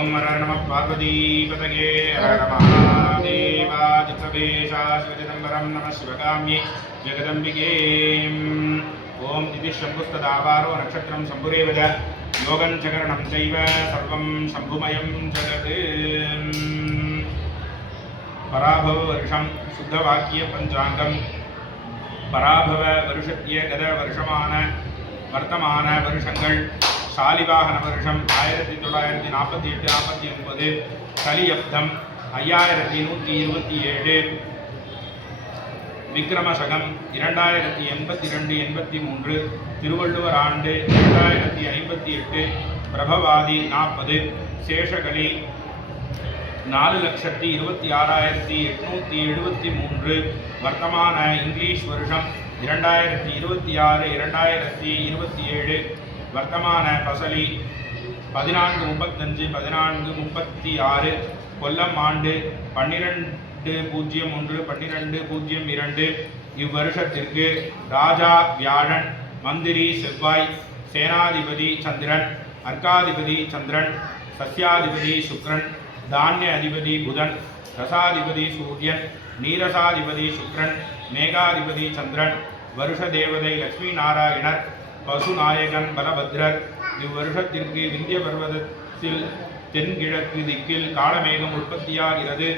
ओम हर नमः पार्वतीपतये हर महादेवा चित्तवेशा शिवचिदम्बरं नमः शिवकाम्ये जगदम्बिके ओम तिथि शम्भुस्तदावारो नक्षत्रं शम्भुरेव च योगं चकरणं चैव सर्वं शम्भुमयं जगत् पराभव वर्षं शुद्धवाक्य पंचांगम पराभव வருஷத்திய கத வருஷமான வர்த்தமான வருஷங்கள் சாலிவாகன வருஷம் 1948-49 கலியப்தம் 5127 விக்ரமசகம் 2082-83 திருவள்ளுவர் ஆண்டு 2058 பிரபவாதி 40 சேஷகலி 4,26,873 வர்த்தமான இங்கிலீஷ் வருஷம் 2026-2027 வர்த்தமான பசலி 1435-1436 கொல்லம் ஆண்டு 1201-1202 இவ்வருஷத்திற்கு ராஜா வியாழன் மந்திரி செவ்வாய் சேனாதிபதி சந்திரன் அர்க்காதிபதி சந்திரன் சஸ்யாதிபதி சுக்ரன் தானிய அதிபதி புதன் ரசாதிபதி சூரியன் நீரசாதிபதி சுக்ரன் மேகாதிபதி சந்திரன் வருஷ தேவதை லட்சுமி நாராயணர் பசுநாயகன் பலபத்ரர் இவ்வருஷத்திற்கு விந்திய பர்வதத்தில் தென்கிழக்கு திக்கில் காலமேகம் உற்பத்தியாகிறது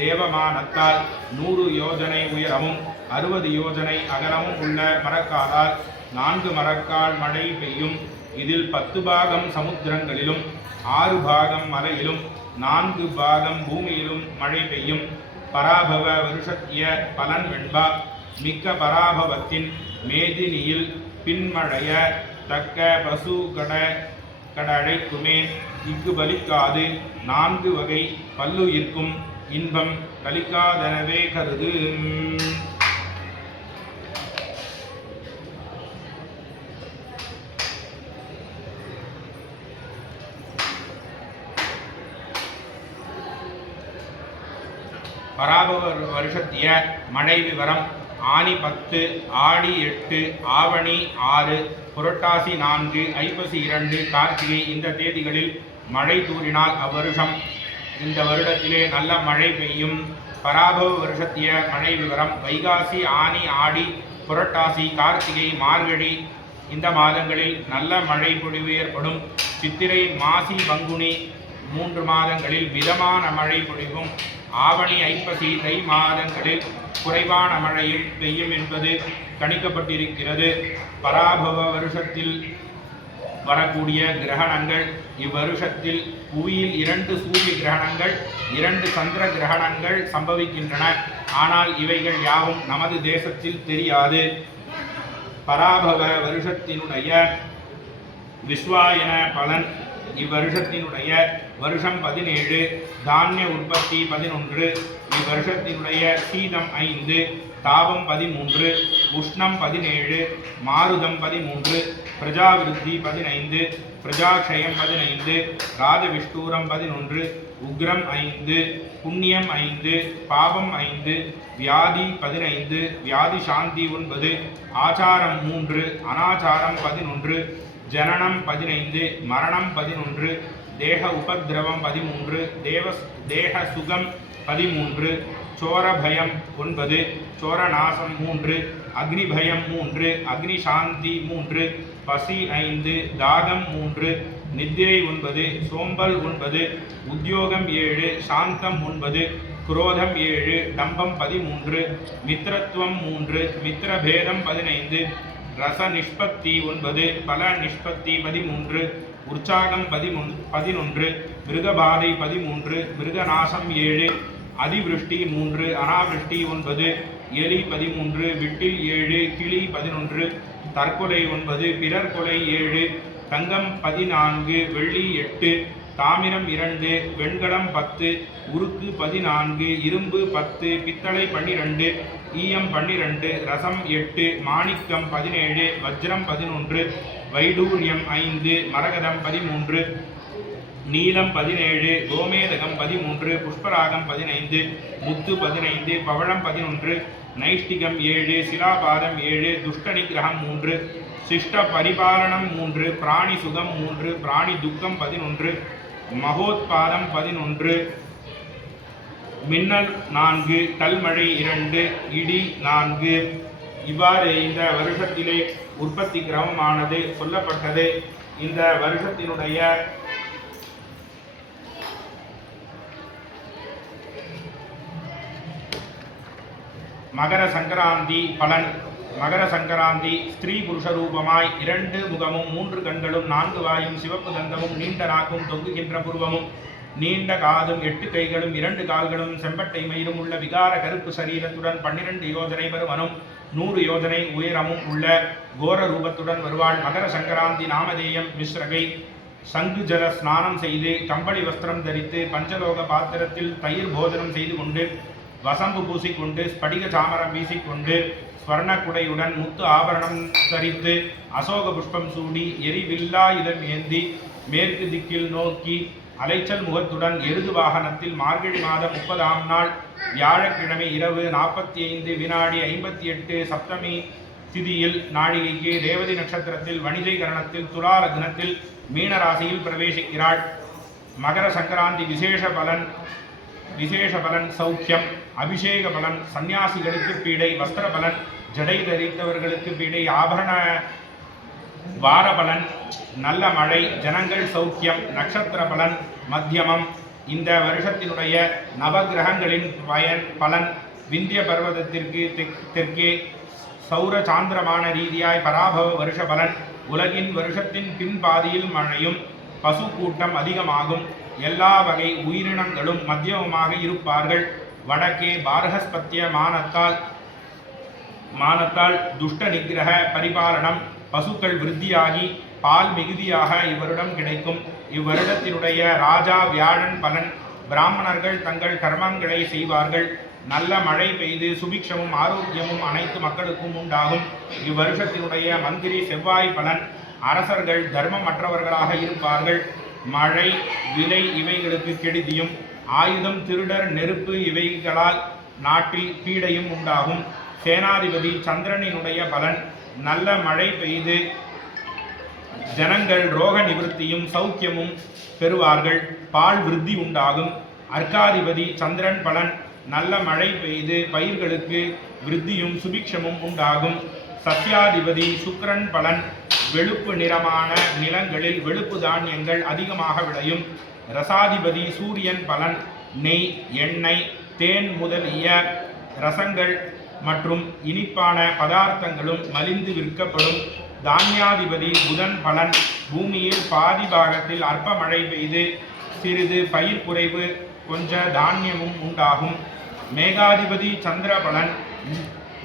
தேவமானத்தால் 100 யோஜனை உயரமும் 60 யோஜனை அகலமும் உள்ள மரக்காலால் 4 மரக்கால் மழை பெய்யும் இதில் 10 பாகம் சமுத்திரங்களிலும் 6 பாகம் மலையிலும் 4 பாகம் பூமியிலும் மழை பெய்யும் பராபவ வருஷத்திய பலன் வெண்பா மிக்க பராபவத்தின் மேதினியில் பின்மழைய தக்க பசு கடழைக்குமே இங்கு பலிக்காது 4 வகை பல்லுயிர்க்கும் இன்பம் கலிக்காதனவே கருது. பராபவ வருஷத்திய மழை விவரம் ஆனி 10 ஆடி 8 ஆவணி 6 புரட்டாசி 4 ஐப்பசி 2 கார்த்திகை இந்த தேதிகளில் மழை தூறினால் அவ்வருஷம் இந்த வருடத்திலே நல்ல மழை பெய்யும். பராபவ வருஷத்திய மழை விவரம் வைகாசி ஆனி ஆடி புரட்டாசி கார்த்திகை மார்கழி இந்த மாதங்களில் நல்ல மழை பொழிவு ஏற்படும். சித்திரை மாசி பங்குனி 3 மாதங்களில் மிதமான மழை பொழிவும் ஆவணி ஐப்பசி தை மாதங்களில் குறைவான மழையும் பெய்யும் என்பது கணிக்கப்பட்டிருக்கிறது. பராபவ வருஷத்தில் வரக்கூடிய கிரகணங்கள் இவ்வருஷத்தில் புவியில் 2 சூரிய கிரகணங்கள் 2 சந்திர கிரகணங்கள் சம்பவிக்கின்றன. ஆனால் இவைகள் யாவும் நமது தேசத்தில் தெரியாது. பராபவ வருஷத்தினுடைய விஸ்வாயன பலன் இவ்வருஷத்தினுடைய வருஷம் 17 தானிய உற்பத்தி 11 இவ்வருஷத்தினுடைய சீதம் 5 தாபம் 13 உஷ்ணம் 17 மாருதம் 13 பிரஜாவிருத்தி 15 பிரஜாக்ஷயம் 15 ராஜவிஷ்டூரம் 11 உக்ரம் 5 புண்ணியம் 5 பாபம் 5 வியாதி 15 வியாதி சாந்தி 9 ஆச்சாரம் 3 அனாச்சாரம் 11 ஜனனம் 15 மரணம் 11 தேக உபத்ரவம் 13 தேக சுகம் 13 சோரபயம் 9 சோரநாசம் 3 அக்னிபயம் 3 அக்னி சாந்தி 3 பசி 5 தாகம் 3 நித்திரை 9 சோம்பல் 9 உத்தியோகம் 7 சாந்தம் 9 குரோதம் 7 டம்பம் 13 மித்ரத்துவம் 3 மித்ரபேதம் 15 ரச நிஷ்பத்தி 9 பல நிஷ்பத்தி 13 உற்சாகம் 11 மிருகபாதை 13 மிருகநாசம் 7 அதிவிருஷ்டி 3 அனாவிருஷ்டி 9 எலி 13 விட்டில் 7 கிளி 11 தற்கொலை 9 பிறர் கொலை 7 தங்கம் 14 வெள்ளி 8 தாமிரம் 2 வெண்கலம் 10 உருக்கு 14 இரும்பு 10 பித்தளை 12 ஈயம் 12 ரசம் 8 மாணிக்கம் 17 வஜ்ரம் 11 வைடூரியம் 5 மரகதம் 13 நீலம் 17 கோமேதகம் 13 புஷ்பராகம் 15 முத்து 15 பவழம் 11 நைஷ்டிகம் 7 சிலாபாதம் 7 துஷ்ட நிகிரகம் 3 சிஷ்ட பரிபாலனம் 3 பிராணி சுகம் 3 பிராணி துக்கம் 11 மகோத்பாதம் 11, மின்னல் 4, கல்மழை 2, இடி 4. இவ்வாறு இந்த வருஷத்திலே உற்பத்தி கிரமமானது சொல்லப்பட்டது. இந்த வருஷத்தினுடைய மகர சங்கராந்தி பலன். மகர சங்கராந்தி ஸ்திரீ புருஷ ரூபமாய் 2 முகமும் 3 கண்களும் 4 வாயும் சிவப்பு தந்தமும் நீண்ட நாக்கும் தொங்குகின்ற புருவமும் நீண்ட காதும் 8 கைகளும் 2 கால்களும் செம்பட்டை மயிரும் உள்ள விகார கருப்பு சரீரத்துடன் 12 யோஜனை பருமனும் 100 யோஜனை உயரமும் உள்ள கோர ரூபத்துடன் வருவாள். மகர சங்கராந்தி நாமதேயம் மிஸ்ரகை. சங்கு ஜல ஸ்நானம் செய்து கம்பளி வஸ்திரம் தரித்து பஞ்சலோக பாத்திரத்தில் தயிர் போஜனம் செய்து கொண்டு வசம்பு பூசிக்கொண்டு ஸ்படிக சாமரம் வீசிக்கொண்டு ஸ்வர்ணக்குடையுடன் முத்து ஆபரணம் தரித்து அசோக புஷ்பம் சூடி எரிவில்லாயுதம் ஏந்தி மேற்கு திக்கில் நோக்கி அலைச்சல் முகத்துடன் எருது வாகனத்தில் மார்கழி மாதம் 30ஆம் நாள் வியாழக்கிழமை இரவு 45 வினாடி 58 சப்தமி திதியில் நாழிகைக்கு ரேவதி நட்சத்திரத்தில் வணிஜை கரணத்தில் துலா லக்னத்தில் மீன ராசியில் பிரவேசிக்கிறாள். மகர சங்கராந்தி விசேஷ பலன் சௌக்கியம், அபிஷேக பலன் சந்நியாசிகளுக்கு பீடை, வஸ்திர பலன் ஜடை தரித்தவர்களுக்கு பீடை, ஆபரண வார பலன் நல்ல மழை, ஜனங்கள் சௌக்கியம். நட்சத்திர பலன் மத்தியமம். இந்த வருஷத்தினுடைய நவகிரகங்களின் பலன் விந்திய பர்வதத்திற்கு தெற்கே சௌர சாந்திரமான ரீதியாய் பராபவ வருஷ பலன். உலகின் வருஷத்தின் பின்பாதியில் மழையும் பசு கூட்டம் அதிகமாகும். எல்லா வகை உயிரினங்களும் மத்தியமமாக இருப்பார்கள். வடக்கே பாரஹஸ்பத்திய மானத்தால் துஷ்ட நிகிரக பரிபாலனம், பசுக்கள் விருத்தியாகி பால் மிகுதியாக இவ்வருடம் கிடைக்கும். இவ்வருடத்தினுடைய ராஜா வியாழன் பலன். பிராமணர்கள் தங்கள் கர்மங்களை செய்வார்கள். நல்ல மழை பெய்து சுபிக்ஷமும் ஆரோக்கியமும் அனைத்து மக்களுக்கும் உண்டாகும். இவ்வருஷத்தினுடைய மந்திரி செவ்வாய் பலன். அரசர்கள் தர்மமற்றவர்களாக இருப்பார்கள். மழை விலை இவைகளுக்கு கெடுதியும், ஆயுதம் திருடர் நெருப்பு இவைகளால் நாட்டில் பீடையும் உண்டாகும். சேனாதிபதி சந்திரனினுடைய பலன். நல்ல மழை பெய்து ஜனங்கள் ரோக நிவர்த்தியும் சௌக்கியமும் பெறுவார்கள். பால் விருத்தி உண்டாகும். அர்க்காதிபதி சந்திரன் பலன். நல்ல மழை பெய்து பயிர்களுக்கு விருத்தியும் சுபிக்ஷமும் உண்டாகும். சஸ்யாதிபதி சுக்கிரன் பலன். வெளுப்பு நிறமான நிலங்களில் வெளுப்பு தானியங்கள் அதிகமாக விளையும். ரசாதிபதி சூரியன் பலன். நெய், எண்ணெய், தேன் முதலிய ரசங்கள் மற்றும் இனிப்பான பதார்த்தங்களும் மலிந்து விற்கப்படும். தானியாதிபதி புதன் பலன். பூமியில் பாதி பாகத்தில் அற்ப மழை பெய்து சிறிது பயிர் குறைவு கொஞ்ச தானியமும் உண்டாகும். மேகாதிபதி சந்திர பலன்.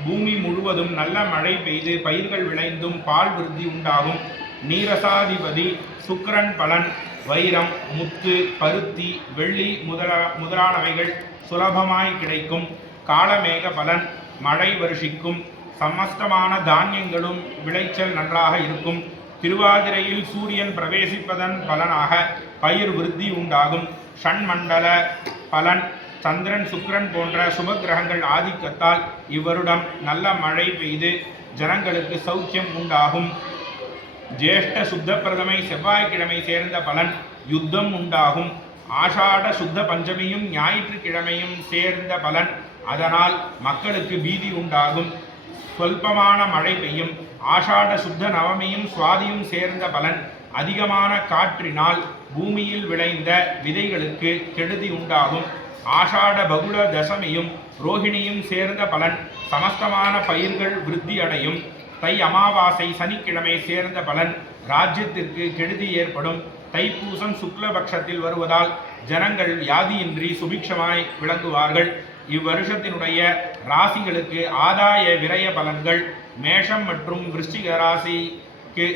பூமி முழுவதும் நல்ல மழை பெய்து பயிர்கள் விளைந்தும் பால் விருத்தி உண்டாகும். நீரசாதிபதி சுக்கிரன் பலன். வைரம், முத்து, பருத்தி, வெள்ளி முதலானவைகள் சுலபமாய் கிடைக்கும். காலமேக பலன். மழை வருஷிக்கும். சமஸ்தமான தானியங்களும் விளைச்சல் நன்றாக இருக்கும். திருவாதிரையில் சூரியன் பிரவேசிப்பதன் பலனாக பயிர் விருத்தி உண்டாகும். ஷண்மண்டல பலன். சந்திரன் சுக்கிரன் போன்ற சுபகிரகங்கள் ஆதிக்கத்தால் இவ்வருடம் நல்ல மழை பெய்து ஜனங்களுக்கு சௌக்கியம் உண்டாகும். ஜேஷ்ட சுத்த பிரதமை செவ்வாய்க்கிழமை சேர்ந்த பலன். யுத்தம் உண்டாகும். ஆஷாட சுத்த பஞ்சமியும் ஞாயிற்றுக்கிழமையும் சேர்ந்த பலன். அதனால் மக்களுக்கு பீதி உண்டாகும். சொல்பமான மழை பெய்யும். ஆஷாட சுத்த நவமியும் சுவாதியும் சேர்ந்த பலன். அதிகமான காற்றினால் பூமியில் விளைந்த விதைகளுக்கு கெடுதி உண்டாகும். ஆஷாட பகுல தசமியும் ரோஹிணியும் சேர்ந்த பலன். சமஸ்தமான பயிர்கள் விருத்தி அடையும். தை அமாவாசை சனிக்கிழமை சேர்ந்த பலன். ராஜ்யத்திற்கு கெடுதி ஏற்படும். தைப்பூசம் சுக்லபக்ஷத்தில் வருவதால் ஜனங்கள் வியாதியின்றி சுபிக்ஷமாய் விளங்குவார்கள். இவ்வருஷத்தினுடைய ராசிகளுக்கு ஆதாய விரய பலன்கள். மேஷம் மற்றும் விருச்சிக ராசிக்கு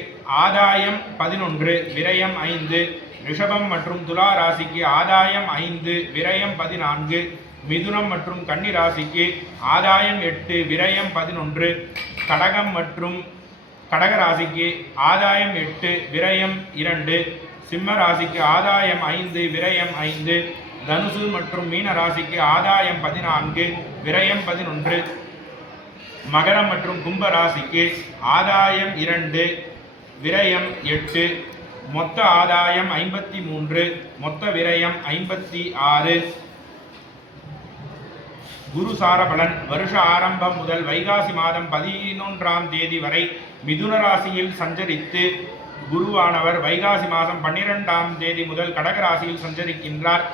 ஆதாயம் 11, விரயம் 5. ரிஷபம் மற்றும் துலா ராசிக்கு ஆதாயம் 5, விரயம் 14. மிதுனம் மற்றும் கன்னி ராசிக்கு ஆதாயம் 8, விரயம் 11. கடகம் மற்றும் கடக ராசிக்கு ஆதாயம் 8, விரயம் 2. சிம்ம ராசிக்கு ஆதாயம் 5, விரயம் 5. தனுசு மற்றும் மீன ராசிக்கு ஆதாயம் 14, விரயம் 11. மகரம் மற்றும் கும்ப ராசிக்கு ஆதாயம் 2, விரயம் 8. மொத்த ஆதாயம் 53, மொத்த விரயம் 56. குரு சாரபலன் வருஷ ஆரம்பம் முதல் வைகாசி மாதம் 11ஆம் தேதி வரை மிதுன ராசியில் சஞ்சரித்து குருவானவர் வைகாசி மாதம் 12ஆம் தேதி முதல் கடக ராசியில் சஞ்சரிக்கின்றார்.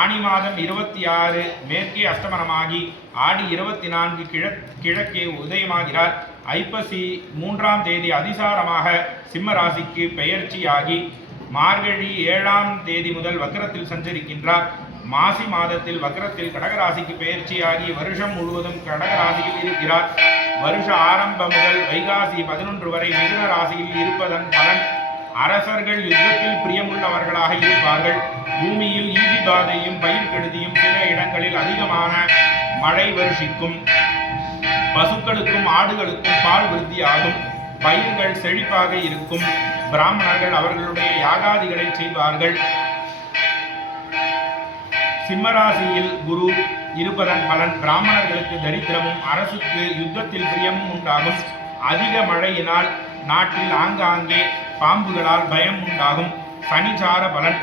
ஆனி மாதம் 26 மேற்கே அஸ்தமனமாகி ஆடி 24 கிழக்கே உதயமாகிறார். ஐப்பசி 3ஆம் தேதி அதிசாரமாக சிம்ம ராசிக்கு பெயர்ச்சியாகி மார்கழி 7ஆம் தேதி முதல் வக்ரத்தில் சஞ்சரிக்கின்றார். மாசி மாதத்தில் வக்ரத்தில் கடகராசிக்கு பெயர்ச்சியாகி வருஷம் முழுவதும் கடகராசியில் இருக்கிறார். வருஷ ஆரம்பம் முதல் வைகாசி 11 வரை மிதுன ராசியில் இருப்பதன் பலன் அரசர்கள் யுத்தத்தில் பிரியமுள்ளவர்களாக இருப்பார்கள். பூமியில் ஈதி பாதையும் பயிர் கெடுதியும் சில இடங்களில் அதிகமான மழை வருஷிக்கும். பசுக்களுக்கும் ஆடுகளுக்கும் பால் விருத்தியாகும். பயிர்கள் செழிப்பாக இருக்கும். பிராமணர்கள் அவர்களுடைய யாகாதிகளை செய்வார்கள். சிம்மராசியில் குரு இருப்பதன் பலன் பிராமணர்களுக்கு தரித்திரமும் அரசுக்கு யுத்தத்தில் பிரியமும் உண்டாகும். அதிக மழையினால் நாட்டில் ஆங்காங்கே பாம்புகளால் பயம் உண்டாகும். சனிசார பலன்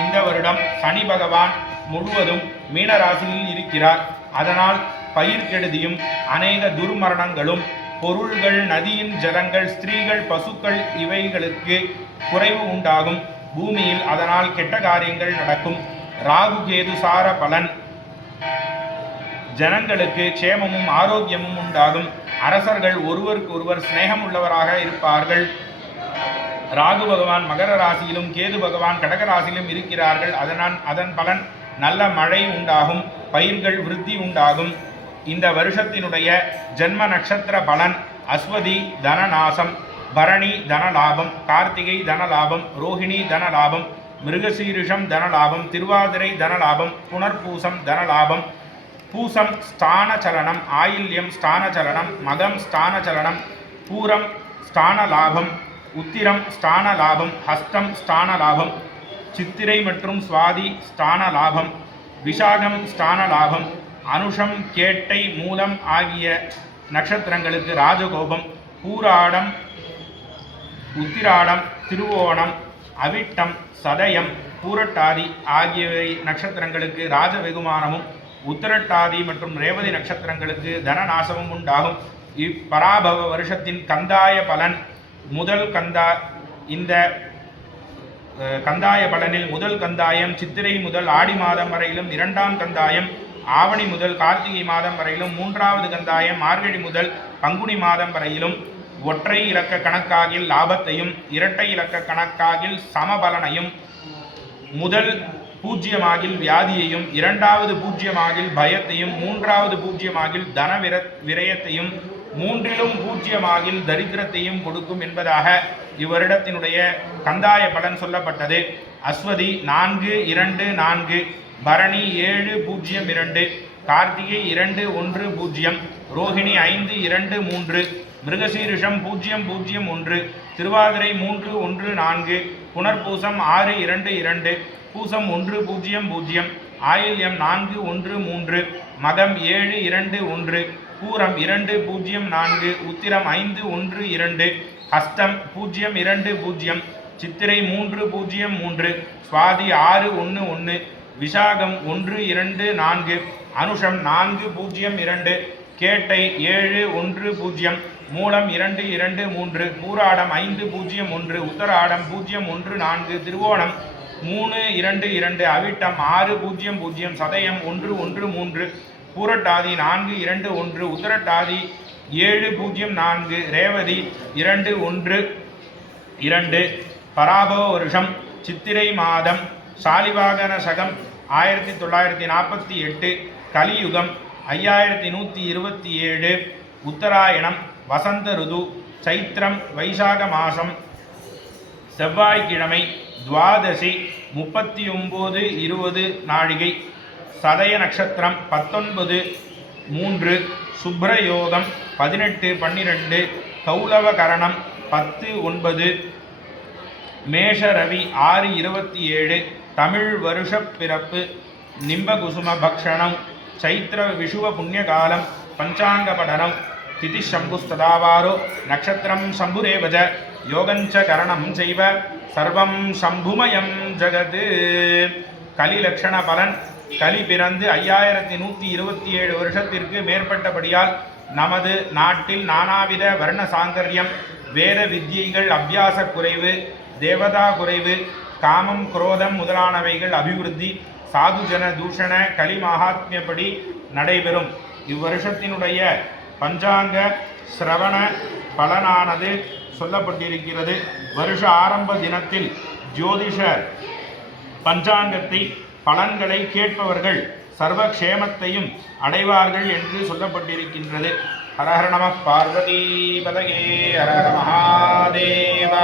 இந்த வருடம் சனி பகவான் முழுவதும் மீனராசியில் இருக்கிறார். அதனால் பயிர் கெடுதியும் அநேக துர்மரணங்களும் பொருள்கள் நதியின் ஜலங்கள் ஸ்திரீகள் பசுக்கள் இவைகளுக்கு குறைவு உண்டாகும். பூமியில் அதனால் கெட்ட காரியங்கள் நடக்கும். ராகு கேது சார பலன் ஜனங்களுக்கு க்ஷேமமும் ஆரோக்கியமும் உண்டாகும். அரசர்கள் ஒருவருக்கு ஒருவர் சிநேகம் உள்ளவராக இருப்பார்கள். ராகு பகவான் மகர ராசியிலும் கேது பகவான் கடக ராசியிலும் இருக்கிறார்கள். அதன் பலன் நல்ல மழை உண்டாகும். பயிர்கள் விருத்தி உண்டாகும். இந்த வருஷத்தினுடைய ஜென்ம நட்சத்திர பலன் அஸ்வதி தனநாசம், பரணி தனலாபம், கார்த்திகை தனலாபம், ரோஹிணி தனலாபம், மிருகசீரிஷம் தனலாபம், திருவாதிரை தனலாபம், புனர்பூசம் தனலாபம், பூசம் ஸ்தானச்சலனம், ஆயில்யம் ஸ்தானச்சலனம், மகம் ஸ்தானச்சலனம், பூரம் ஸ்தானலாபம், உத்திரம் ஸ்தானலாபம், ஹஸ்தம் ஸ்தானலாபம், சித்திரை மற்றும் சுவாதி ஸ்தானலாபம், விசாகம் ஸ்தானலாபம், அனுஷம் கேட்டை மூலம் ஆகிய நட்சத்திரங்களுக்கு ராஜகோபம், பூராடம் உத்திராடம் திருவோணம் அவிட்டம் சதயம் பூரட்டாதி ஆகியவை நட்சத்திரங்களுக்கு ராஜ வெகுமானமும், உத்திரட்டாதி மற்றும் ரேவதி நட்சத்திரங்களுக்கு தனநாசமும் உண்டாகும். இப்பராபவ வருஷத்தின் கந்தாய பலன் இந்த கந்தாய பலனில் முதல் கந்தாயம் சித்திரை முதல் ஆடி மாதம் வரையிலும், இரண்டாம் கந்தாயம் ஆவணி முதல் கார்த்திகை மாதம் வரையிலும், மூன்றாவது கந்தாயம் மார்கழி முதல் பங்குனி மாதம் வரையிலும் ஒற்றை இலக்க கணக்காகில் லாபத்தையும் இரட்டை இலக்க கணக்காகில் சமபலனையும், முதல் பூஜ்யமாகில் வியாதியையும், இரண்டாவது பூஜ்யமாகில் பயத்தையும், மூன்றாவது பூஜ்யமாகில் தன விரயத்தையும், மூன்றிலும் பூஜ்யமாகில் தரித்திரத்தையும் கொடுக்கும் என்பதாக இவ்வருடத்தினுடைய கந்தாய பலன் சொல்லப்பட்டது. அஸ்வதி 4-2-4, பரணி 7-0-2, கார்த்திகை 2-1-0, ரோஹிணி 5-2-3, மிருகசீரிஷம் 0-0-1, திருவாதிரை 3-1-4, புனர்பூசம் 6-2-2, பூசம் 1-0-0, ஆயில்யம் 4-1-3, மகம் 7-2-1, பூரம் 2-0-4, உத்திரம் 5-1-2, ஹஸ்தம் 0-2-0, சித்திரை 3-0-3, சுவாதி 6-1-1, விசாகம் 1-2-4, அனுஷம் 4-0-2, கேட்டை 7-1-0, மூலம் 2-2-3, பூராடம் 5-0-1, உத்தராடம் 0-1-4, திருவோணம் 3-2-2, அவிட்டம் 6-0-0, சதயம் 1-1-3, பூரட்டாதி 4-2-1, உத்தரட்டாதி 7-0-4, ரேவதி 2-1-2. பராபவ வருஷம் சித்திரை மாதம், சாலிவாகன சகம் 1948, கலியுகம் 5127, உத்தராயணம், வசந்த ருது, சைத்திரம், வைசாக மாசம், செவ்வாய்க்கிழமை, துவாதசி 39:20 நாழிகை, சதய நட்சத்திரம் 19-3, சுப்ரயோகம் 18-12, கௌலவ கரணம் 10-9, மேஷ ரவி 6-27, தமிழ் வருஷ பிறப்பு, நிம்பகுசும பக்ஷணம், சைத்திர விஷுவ புண்ணியகாலம், பஞ்சாங்க படனம், திதி சம்புஸ்ததாவாரோ, நட்சத்திரம் சம்புரேவஜ, யோகஞ்ச கரணம் செய்வ சர்வம் சம்புமயம் ஜகது. கலி லட்சண பலன். கலி பிறந்து 5127 வருஷத்திற்கு மேற்பட்டபடியால் நமது நாட்டில் நானாவித வர்ண சாங்கரியம், வேத வித்யைகள் அபியாச குறைவு, தேவதா குறைவு, காமம் குரோதம் முதலானவைகள் அபிவிருத்தி, சாதுஜன தூஷண கலி மகாத்மியப்படி நடைபெறும். இவ்வருஷத்தினுடைய பஞ்சாங்க சிரவண பலனானது சொல்லப்பட்டிருக்கிறது. வருஷ ஆரம்ப தினத்தில் ஜோதிஷ பஞ்சாங்கத்தை பலன்களை கேட்பவர்கள் சர்வக்ஷேமத்தையும் அடைவார்கள் என்று சொல்லப்பட்டிருக்கின்றது. ஹரஹர நம பார்வதி பதகே, ஹரஹர மகாதேவ.